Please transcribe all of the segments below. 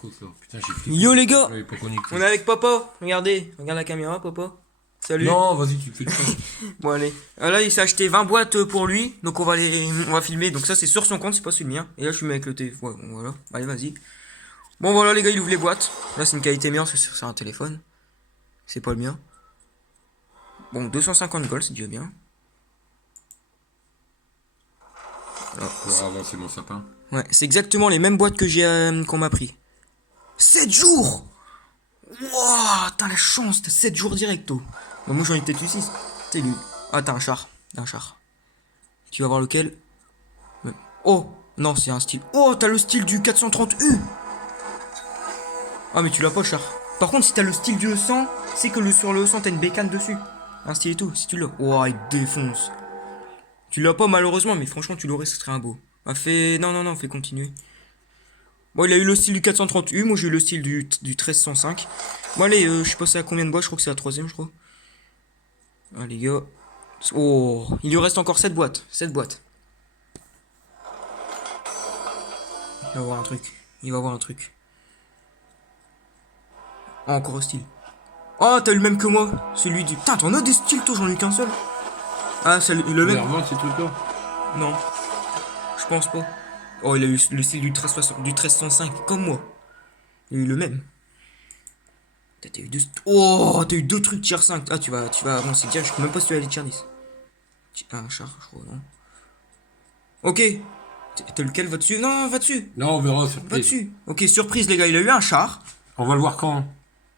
Putain, j'ai flippé. Yo les gars, J'avais pas connecté. on est avec Papa. Regardez, regarde la caméra, Papa. Salut. Non, vas-y, tu fais le temps. Bon allez. Là il s'est acheté 20 boîtes pour lui, donc on va filmer. Donc ça c'est sur son compte, c'est pas sur le mien. Et là je suis avec le téléphone. Ouais, bon, voilà. Allez vas-y. Bon voilà les gars, il ouvre les boîtes. Là c'est une qualité meilleure parce que c'est un téléphone. C'est pas le mien. Bon 250 gold, c'est déjà bien. Alors, Pour avancer mon sapin. ouais, c'est exactement les mêmes boîtes que j'ai qu'on m'a pris. 7 jours. Wouah, t'as la chance, t'as 7 jours directo. Bah, moi j'en ai peut-être eu 6. C'est lui. Ah, t'as un char. T'as un char. Tu vas voir lequel. Oh, non, c'est un style. Oh, t'as le style du 430U. Ah, mais tu l'as pas, le char. Par contre, si t'as le style du E100, c'est que sur le E100, t'as une bécane dessus. Un style et tout, si tu l'as. Ouah, il défonce. Tu l'as pas, malheureusement, mais franchement, tu l'aurais, ce serait un beau. Ah, fais. Non, non, non, fais continuer. Bon, il a eu le style du 430U, moi j'ai eu le style du 1305. Bon, allez, je suis passé à combien de boîtes? Je crois que c'est la troisième, je crois. Allez, les gars. Oh, il lui reste encore 7 boîtes. 7 boîtes. Il va voir un truc. Il va voir un truc. Oh, encore un style. Oh, t'as eu le même que moi. Celui du. Putain, t'en as des styles, toi, j'en ai eu qu'un seul. Ah, c'est le Tu les même. revends, ces trucs-là? Non, je pense pas. Oh, il a eu le style du 1360, du 1305, comme moi. Il a eu le même. T'as eu deux. Oh, t'as eu deux trucs tier 5. Ah, tu vas avancer bien. Je sais même pas si tu vas aller tier 10. Un char, je crois, non. Ok. T'as lequel? Va dessus. Non, va dessus. Non, on verra, Va surprise. dessus. Ok, surprise, les gars. Il a eu un char. On va le voir quand?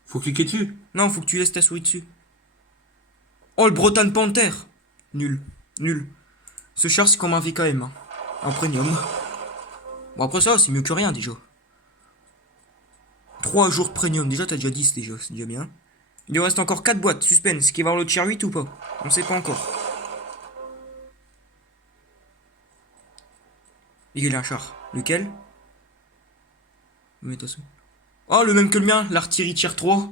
Faut cliquer dessus. Non, faut que tu laisses ta souris dessus. Oh, le Breton Panther. Nul. Nul. Ce char, c'est comme un VKM. Hein. En premium. Bon, après ça, c'est mieux que rien, déjà. 3 jours premium. Déjà, t'as déjà 10, déjà. C'est déjà bien. Il lui reste encore 4 boîtes. Suspense. Est-ce qu'il va avoir le tier 8 ou pas? On sait pas encore. Il a un char. Lequel? Mets-toi dessus. Oh, le même que le mien. L'artillerie tier 3.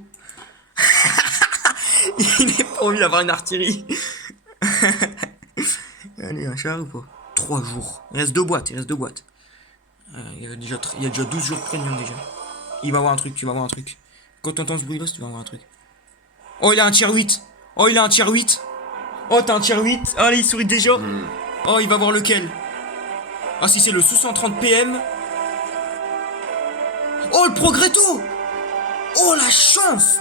Il est pas envie d'avoir une artillerie. Allez, un char ou pas? 3 jours. Il reste 2 boîtes. Il reste 2 boîtes. Il y a déjà 12 jours de premium déjà. Il va avoir un truc. Tu vas avoir un truc. Quand t'entends ce bruit là, tu vas avoir un truc. Oh, il a un tier 8. Oh, il a un tier 8. Oh, t'as un tier 8. Allez, il sourit déjà. Oh, il va voir lequel. Ah, si c'est le sous 130 PM. Oh, le Progretto. Oh, la chance.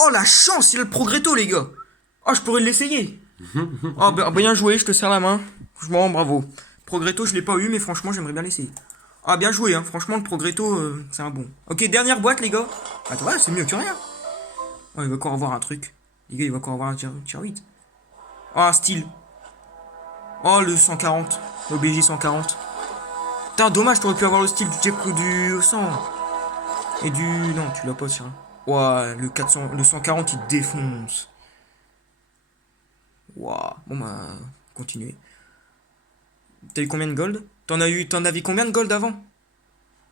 Oh, la chance, il a le Progretto, les gars. Oh, je pourrais l'essayer. Oh, bien joué, je te serre la main. Franchement, bravo. Progretto, je l'ai pas eu, mais franchement, j'aimerais bien l'essayer. Ah, bien joué, hein. Franchement, le Progretto, c'est un bon. Ok, dernière boîte, les gars. Attends, ouais, c'est mieux que rien. Oh, il va encore avoir un truc. Les gars, il va encore avoir un tier 8. Oh, un style. Oh, le 140. Le BJ 140. Putain, dommage, t'aurais pu avoir le style du 100. Et du. Non, tu l'as pas, tiens. Ouah, le 400. Le 140, il défonce. Ouah. Bon, bah. Continuez. T'as eu combien de gold? T'en avais combien de gold avant?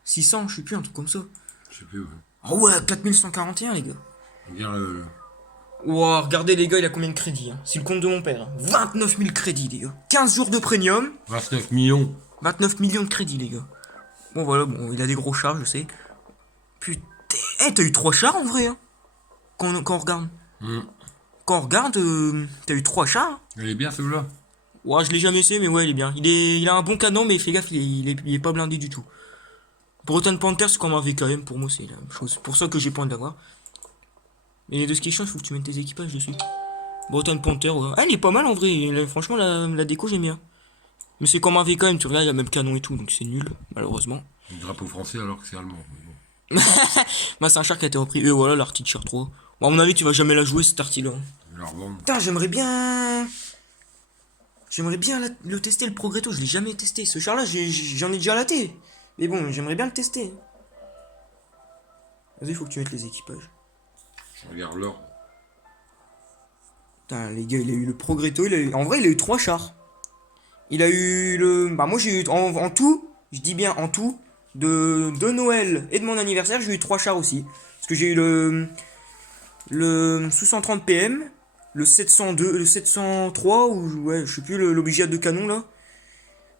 600, je sais plus, un truc comme ça. Je sais plus, ouais. Ah ouais, 4141, les gars. Regarde le. Ouah, regardez, les gars, il a combien de crédits, hein. C'est le compte de mon père. Hein. 29 000 crédits, les gars. 15 jours de premium. 29 millions. 29 millions de crédits, les gars. Bon, voilà, bon, il a des gros chars, je sais. Putain, hey, t'as eu 3 chars en vrai, hein. Quand on regarde. Quand on regarde, t'as eu 3 chars. Hein. Elle est bien, celui-là. Ouais, je l'ai jamais essayé, mais ouais, il est bien. Il a un bon canon, mais fais gaffe, il est pas blindé du tout. Breton Panther, c'est comme un VKM, pour moi, c'est la même chose. C'est pour ça que j'ai pas envie d'avoir. Et les deux skis change, faut que tu mettes tes équipages dessus. Breton Panther, ouais. Ah, il est pas mal en vrai. Franchement, la déco, j'aime bien. Mais c'est comme un VKM, tu regardes, il y a même canon et tout, donc c'est nul, malheureusement. Le drapeau français alors que c'est allemand. Mais bon. Bah, c'est un char qui a été repris. Et voilà, l'artille tier 3. Bon, à mon avis, tu vas jamais la jouer, cette artille là. Je vais la revendre. Putain, j'aimerais bien. J'aimerais bien le tester, le Progretto. Je l'ai jamais testé. Ce char là, j'en ai déjà laté. Mais bon, j'aimerais bien le tester. Vas-y, faut que tu mettes les équipages. Je regarde l'or. Putain, les gars, il a eu le Progretto. En vrai, il a eu 3 chars. Il a eu le. Bah, moi, j'ai eu. En tout, je dis bien en tout, de Noël et de mon anniversaire, j'ai eu 3 chars aussi. Parce que j'ai eu le sous 130 PM, le 702, le 703, ou ouais, je sais plus, l'obligé de canon là.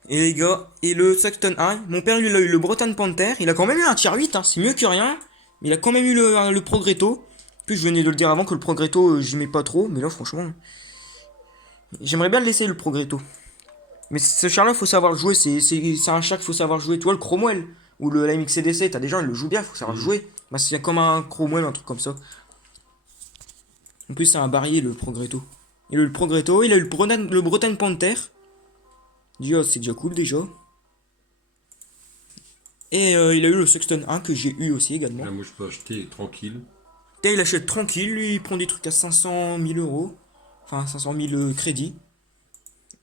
Et les gars, et le Sexton 1, mon père lui il a eu le Breton Panther, il a quand même eu un tier 8, hein, c'est mieux que rien, mais il a quand même eu le Progretto. Puis je venais de le dire avant que le Progretto j'y mets pas trop, mais là franchement, j'aimerais bien le laisser le Progretto. Mais ce char là faut savoir le jouer, c'est un chat qu'il faut savoir jouer, tu vois le Cromwell, ou le MXCDC, t'as des gens ils le jouent bien, faut savoir le jouer. Bah c'est comme un Cromwell, un truc comme ça. En plus c'est un barrier le Progretto. Il a eu le Progretto, il a eu le Breton Panther. Déjà c'est déjà cool déjà. Et il a eu le Sexton 1 que j'ai eu aussi également. Là, moi, je peux acheter tranquille. Et il achète tranquille, lui il prend des trucs à 500 000 euros. Enfin 500 000 crédits.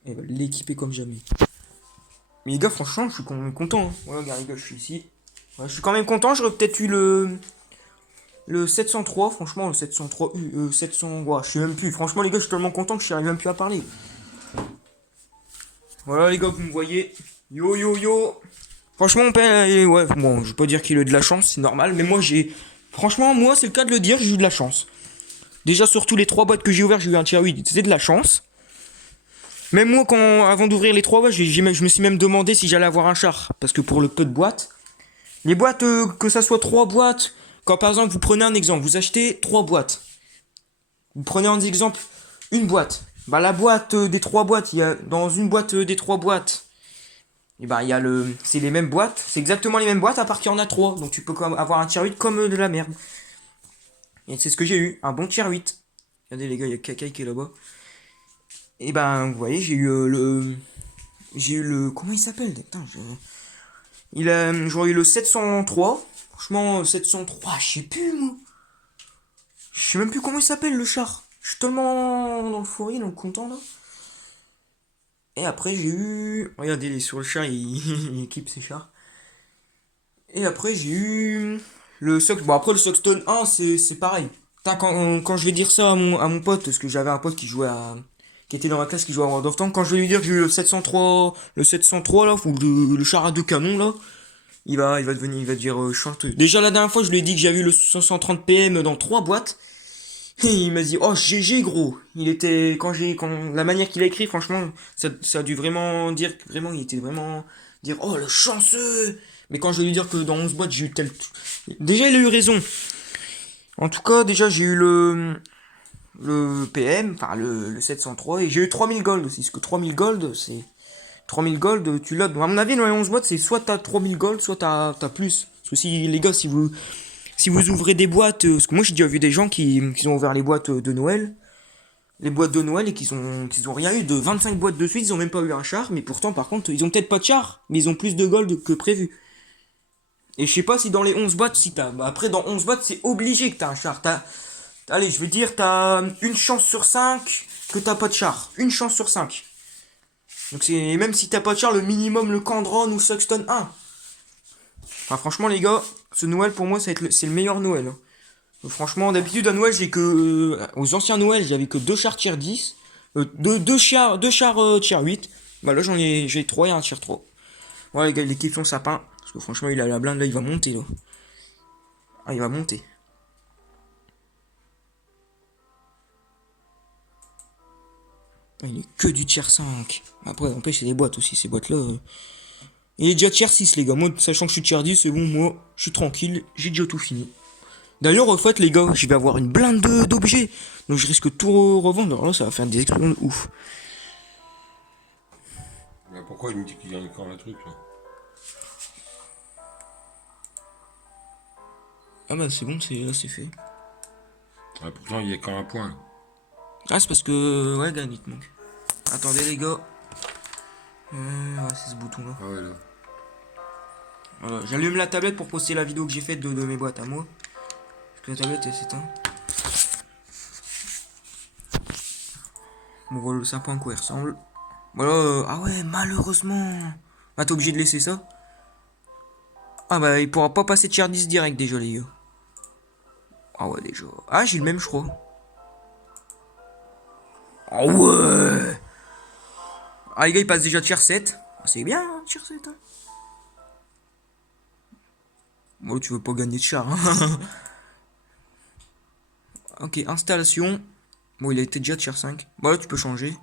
Et va l'équiper comme jamais. Mais les gars franchement je suis quand même content. Hein. Voilà gars les gars je suis ici. Ouais, je suis quand même content, j'aurais peut-être eu le 703, franchement le 703 700, ouais, je sais même plus. Franchement les gars je suis tellement content que je n'arrive même plus à parler. Voilà les gars vous me voyez. Yo yo yo. Franchement, mon père, ouais, bon, je vais pas dire qu'il a eu de la chance, c'est normal, mais moi j'ai. Franchement, moi, c'est le cas de le dire, j'ai eu de la chance. Déjà, sur tous les 3 boîtes que j'ai ouvertes, j'ai eu un tier 8, c'était de la chance. Même moi, avant d'ouvrir les 3 boîtes, je me suis même demandé si j'allais avoir un char. Parce que pour le peu de boîtes, les boîtes, que ça soit 3 boîtes, quand par exemple, vous prenez un exemple, vous achetez 3 boîtes. Vous prenez en exemple une boîte. Bah, la boîte des 3 boîtes, il y a dans une boîte des 3 boîtes. Et bah, il y a c'est les mêmes boîtes, c'est exactement les mêmes boîtes à part qu'il y en a 3. Donc tu peux avoir un tier 8 comme de la merde. Et c'est ce que j'ai eu, un bon tier 8. Regardez les gars, il y a Kakai qui est là-bas. Et ben, vous voyez, j'ai eu le. J'ai eu le. Comment il s'appelle? Putain, j'aurais eu le 703. Franchement, 703, je sais plus, moi. Je sais même plus comment il s'appelle le char. Je suis tellement dans le forêt, dans le content là. Et après, j'ai eu. Regardez, il est sur le char, il équipe ses chars. Et après, j'ai eu le Sox. Bon, après, le Soxton 1, c'est pareil. Putain, quand je vais dire ça à mon pote, parce que j'avais un pote qui jouait à. Qui était dans ma classe qui jouait à World of Tanks, quand je vais lui dire que j'ai eu le 703 là, ou le char à 2 canons là, il va devenir, il va dire chanteux. Déjà la dernière fois, je lui ai dit que j'avais eu le 530 PM dans 3 boîtes. Et il m'a dit, oh GG gros. Il était, la manière qu'il a écrit, franchement, ça a dû vraiment dire, vraiment, il était vraiment, dire, oh le chanceux. Mais quand je vais lui dire que dans 11 boîtes, j'ai eu tel. Déjà, il a eu raison. En tout cas, déjà, j'ai eu le PM, enfin le 703, et j'ai eu 3000 gold aussi. Parce que 3000 gold, c'est. 3000 gold, tu l'as. À mon avis, dans les 11 boîtes, c'est soit t'as 3000 gold, soit t'as plus. Parce que si, les gars, si vous ouvrez des boîtes, parce que moi j'ai déjà vu des gens qui ont ouvert les boîtes de Noël, et qu'ils ont rien eu de 25 boîtes de suite, ils ont même pas eu un char, mais pourtant par contre ils ont peut-être pas de char, mais ils ont plus de gold que prévu. Et je sais pas si dans les 11 boîtes, si t'as. Bah après dans 11 boîtes c'est obligé que t'as un char. Allez, je vais dire t'as une chance sur 5 que t'as pas de char. Une chance sur 5. Donc c'est même si t'as pas de char, le minimum le Candron ou Suxton 1. Enfin franchement les gars, ce Noël pour moi c'est le meilleur Noël. Hein. Franchement, d'habitude à Noël, j'ai que. Aux anciens Noël, j'avais que 2 chars tier 10. Deux chars tier 8. Bah là, j'ai 3 et un tier 3. Ouais, les gars, il kiffe son sapin. Parce que franchement, il a la blinde, là, il va monter, là. Ah, il va monter. Ah, il est que du tier 5. Après, en plus, c'est des boîtes aussi, ces boîtes-là. Il est déjà tier 6, les gars. Moi, sachant que je suis tier 10, c'est bon, moi, je suis tranquille, j'ai déjà tout fini. D'ailleurs, en fait, les gars, je vais avoir une blinde d'objets. Donc, je risque de tout revendre. Alors là, ça va faire des explosions de ouf. Mais pourquoi il me dit qu'il y a encore un truc là? Ah bah, c'est bon, là, c'est fait. Ah, pourtant, il y a qu'un point. Ah, c'est parce que. Ouais, gars, il te manque. Attendez, les gars. Ouais, c'est ce bouton-là. Ah ouais, là. Voilà, j'allume la tablette pour poster la vidéo que j'ai faite de mes boîtes à moi. Parce que la tablette, elle s'éteint. Bon, voilà le sapin à quoi il ressemble. Voilà, ah ouais, malheureusement. Ah, t'es obligé de laisser ça. Ah bah, il pourra pas passer de tier 10 direct déjà, les gars. Ah ouais, déjà. Ah, j'ai le même, je crois. Ah ouais. Ah, les gars, il passe déjà tier 7. Ah, c'est bien, hein, tier 7. Hein. Bon, tu veux pas gagner de char. Hein. Ok, installation. Bon, il a été déjà tier 5. Bon, là, tu peux changer.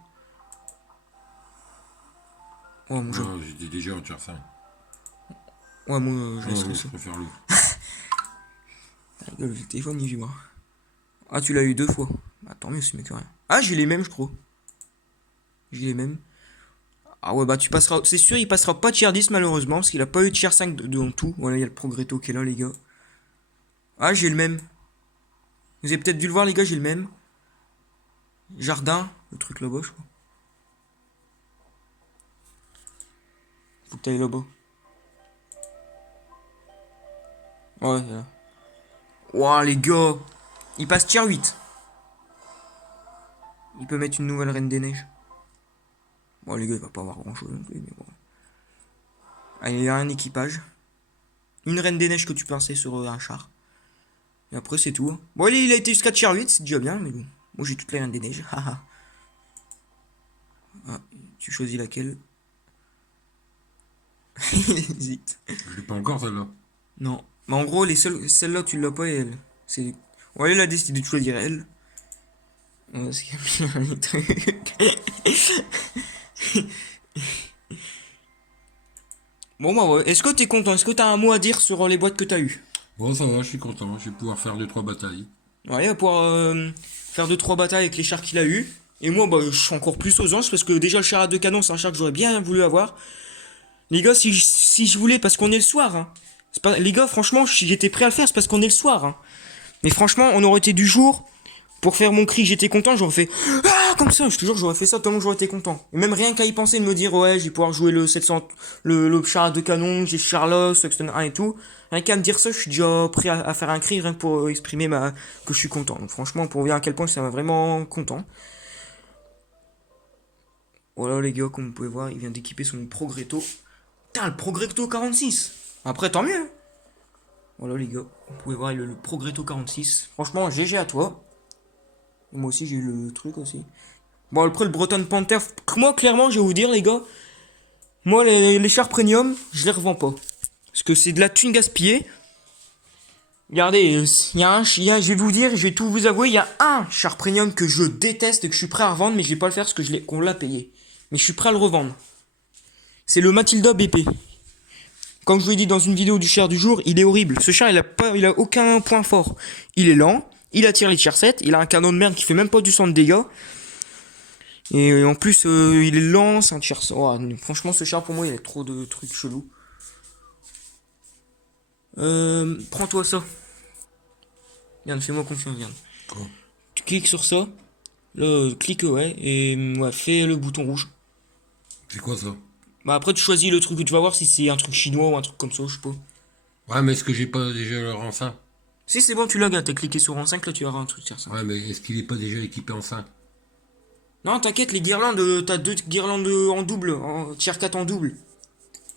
Ouais, moi, Non, j'étais déjà en tier 5. ouais, moi je laisse Non, le je ça. préfère l'autre. Le téléphone, il vibre. Ah, tu l'as eu 2 fois. Bah, tant mieux, c'est mieux que rien. Ah, j'ai les mêmes, je crois. J'ai les mêmes. Ah ouais, bah tu passeras. C'est sûr, il passera pas tier 10 malheureusement, parce qu'il a pas eu tier 5 en tout. Voilà, il y a le Progretto qui est là, les gars. Ah, j'ai le même. Vous avez peut-être dû le voir, les gars, j'ai le même. Jardin, le truc là-bas, je crois. Faut que t'ailles là-bas. Ouais, là. Ouah, les gars. Il passe tier 8. Il peut mettre une nouvelle Reine des Neiges. Bon, les gars, il va pas avoir grand-chose non plus, mais bon. Ah, il y a un équipage. Une Reine des Neiges que tu peux lancer sur un char. Et après, c'est tout. Bon, il a été jusqu'à tier 8, c'est déjà bien, mais bon. Moi, j'ai toutes les Reines des Neiges. Haha. Ah, tu choisis laquelle? Il hésite. Je l'ai pas encore celle-là. Non. Mais en gros, les seules, celle-là, tu l'as pas et elle. C'est. Ouais, il a décidé de choisir elle. Ouais, c'est bien les trucs. Bon, bah ouais. Est-ce que t'es content? Est-ce que t'as un mot à dire sur les boîtes que t'as eues? Bon, ça va, je suis content. Je vais pouvoir faire 2-3 batailles. Ouais, il va pouvoir faire 2-3 batailles avec les chars qu'il a eu. Et moi, bah, je suis encore plus aux anges parce que déjà, le char à 2 canons, c'est un char que j'aurais bien voulu avoir. Les gars, si je voulais, parce qu'on est le soir, hein. C'est pas, les gars, franchement, j'étais prêt à le faire, c'est parce qu'on est le soir, hein. Mais franchement, on aurait été du jour. Pour faire mon cri, j'étais content, j'aurais fait ah comme ça, je te jure, j'aurais fait ça tellement j'aurais été content. Et même rien qu'à y penser de me dire ouais, je vais pouvoir jouer le 700, le char à 2 canons, j'ai Charlos, Sexton 1 et tout. Rien qu'à me dire ça, je suis déjà prêt à faire un cri rien que pour exprimer que je suis content. Donc franchement, pour voir à quel point ça m'a vraiment content. Voilà les gars, comme vous pouvez voir, il vient d'équiper son Progretto. Putain, le Progretto 46. Après, tant mieux. Voilà les gars, vous pouvez voir le Progretto 46. Franchement, GG à toi. Et moi aussi, j'ai eu le truc aussi. Bon, après, le Breton Panther, moi, clairement, je vais vous dire, les gars, moi, les chars premium, je les revends pas. Parce que c'est de la thune gaspillée. Regardez, je vais vous dire, je vais tout vous avouer, il y a un char premium que je déteste et que je suis prêt à revendre, mais je vais pas le faire parce que qu'on l'a payé. Mais je suis prêt à le revendre. C'est le Matilda BP. Comme je vous l'ai dit dans une vidéo du char du jour, il est horrible. Ce char, il a aucun point fort. Il est lent, il attire les tier 7, il a un canon de merde qui fait même pas du 100 de dégâts. Et en plus, il est lent, c'est un tir. Oh, franchement, ce char pour moi, il a trop de trucs chelous. Prends-toi ça. Viens, fais-moi confiance, viens. Quoi? Tu cliques sur ça. Là, clique, ouais. Et ouais, fais le bouton rouge. C'est quoi ça? Bah après, tu choisis le truc que tu vas voir si c'est un truc chinois ou un truc comme ça, je sais pas. Ouais, mais est-ce que j'ai pas déjà le rang 5? Si c'est bon, tu l'as, gars. T'as cliqué sur rang 5, là, tu auras un truc tiers 5. Ouais, mais est-ce qu'il est pas déjà équipé en 5? Non, t'inquiète, les guirlandes, t'as 2 guirlandes en double, en tier 4 en double.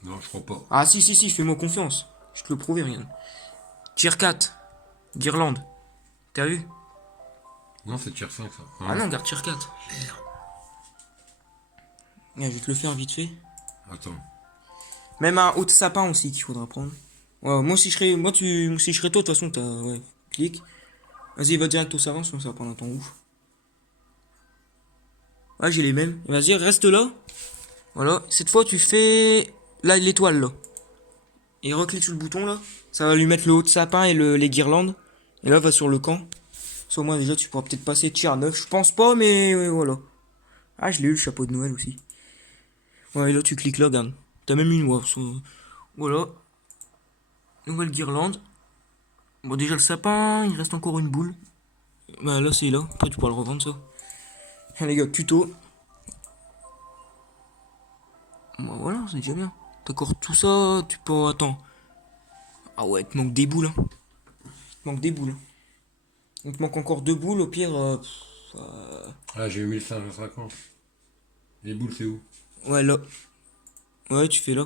Non, je crois pas. Ah, si, fais-moi confiance. Je te le prouve, rien. Tier 4, guirlande. T'as vu? Non, c'est tier 5 ça. Ah non, garde tier 4. Merde. Je vais te le faire vite fait. Attends. Même un haut de sapin aussi qu'il faudra prendre. Ouais, moi si je serais, si je serais toi, de toute façon, t'as, ouais, clique. Vas-y, va direct au savant, sinon ça va prendre un temps ouf. Ah, j'ai les mêmes. Vas-y, reste là. Voilà, cette fois tu fais là l'étoile là. Et reclique sur le bouton là. Ça va lui mettre le haut de sapin et les guirlandes. Et là, va sur le camp. Soit moi déjà, tu pourras peut-être passer tier 9. Je pense pas, mais ouais, voilà. Ah, je l'ai eu le chapeau de Noël aussi. Ouais, et là tu cliques là, regarde. T'as même une voix. Voilà. Nouvelle guirlande. Bon, déjà le sapin, il reste encore une boule. Bah là, c'est là. Après, tu pourras le revendre ça. Allez, les gars, tuto. Bah voilà, c'est déjà bien. D'accord, tout ça, tu peux. Attends. Ah ouais, il te manque des boules. Hein. Il te manque des boules. Il te manque encore 2 boules, au pire. Ah, j'ai eu 1550. Les boules, c'est où? Ouais, là. Ouais, tu fais là.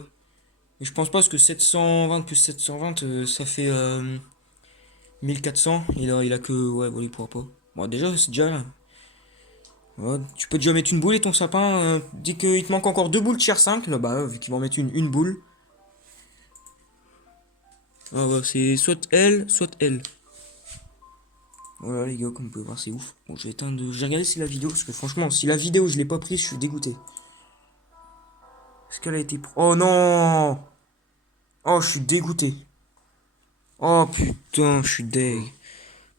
Et je pense pas parce que 720 plus 720, ça fait 1400. Et là, il a que. Ouais, voilà, il pourra pas. Bon, déjà, c'est déjà là. Ouais, tu peux déjà mettre une boule et ton sapin, dit qu'il te manque encore 2 boules tier 5, là bah vu qu'ils vont mettre une boule. Ah ouais, c'est soit elle, soit elle. Voilà les gars, comme vous pouvez voir, c'est ouf. Bon, je vais éteindre. J'ai regardé si la vidéo, parce que franchement, si la vidéo je l'ai pas prise, je suis dégoûté. Est-ce qu'elle a été... Oh non! Oh, je suis dégoûté. Oh putain, je suis deg.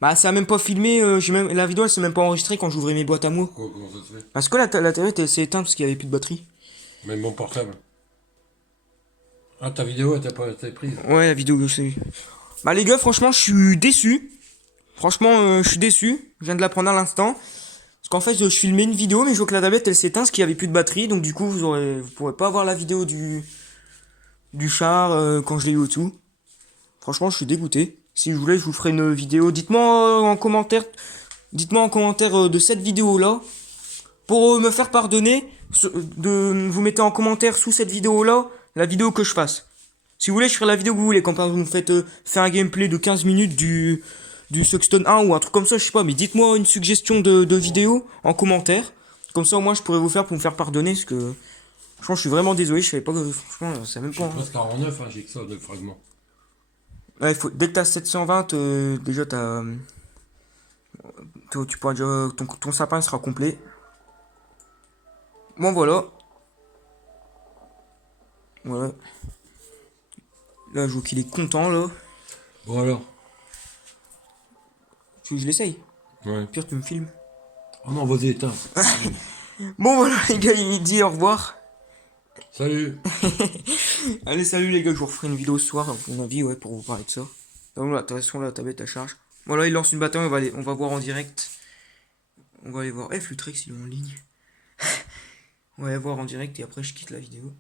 Bah, ça a même pas filmé, la vidéo elle s'est même pas enregistrée quand j'ouvrais mes boîtes à mots. Comment ça se fait? Parce que la télé s'est éteinte parce qu'il y avait plus de batterie. Même mon portable. Ah, ta vidéo, elle t'a pas été prise? Ouais, la vidéo que je sais. Bah, les gars, franchement, je suis déçu. Franchement, je suis déçu. Je viens de l'apprendre à l'instant. Parce qu'en fait, je filmais une vidéo, mais je vois que la tablette elle s'éteint parce qu'il y avait plus de batterie. Donc, du coup, vous pourrez pas voir la vidéo du char quand je l'ai eu au tout. Franchement, je suis dégoûté. Si vous voulez, je vous ferai une vidéo. Dites-moi en commentaire. Dites-moi en commentaire de cette vidéo-là. Pour me faire pardonner, vous mettez en commentaire sous cette vidéo-là la vidéo que je fasse. Si vous voulez, je ferai la vidéo que vous voulez. Quand vous me faites faire un gameplay de 15 minutes du Suxton 1 ou un truc comme ça, je sais pas. Mais dites-moi une suggestion de vidéo en commentaire. Comme ça, au moins, je pourrais vous faire pour me faire pardonner. Parce que, franchement, je suis vraiment désolé. Je savais pas que, franchement, c'est même Je suis pas. presque à 49, hein, j'ai que ça de fragments. Ouais, dès que t'as 720, déjà, tu pourras déjà. Ton sapin sera complet. Bon, voilà. Voilà. Là, je vois qu'il est content, là. Bon alors? Tu veux que je l'essaye? Ouais. Pire, tu me filmes. Oh non, vas-y, éteins. Bon, voilà, les gars, il dit au revoir. Salut. Allez, salut, les gars, je vous referai une vidéo ce soir, à mon avis, ouais, pour vous parler de ça. Donc là, de toute façon, la tablette, elle charge. Voilà, il lance une bataille, on va voir en direct. On va aller voir. Flutrex, il est en ligne. On va aller voir en direct et après, je quitte la vidéo.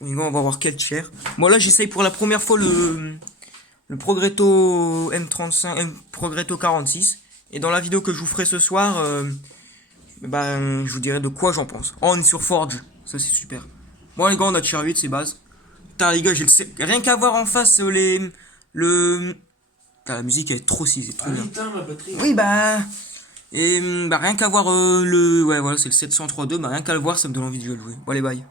Les gars, on va voir quelle chair. Bon, là, j'essaye pour la première fois le Progretto M35, Progretto 46. Et dans la vidéo que je vous ferai ce soir, je vous dirai de quoi j'en pense. Oh, on est sur Forge, ça c'est super. Bon, les gars, on a tiré vite, c'est base. Putain, les gars, rien qu'à voir en face Putain, la musique elle est trop si, c'est trop bien. Putain, ma batterie. Oui, et rien qu'à voir Ouais, voilà, c'est le 703.2, rien qu'à le voir, ça me donne envie de jouer. Bon, allez, bye.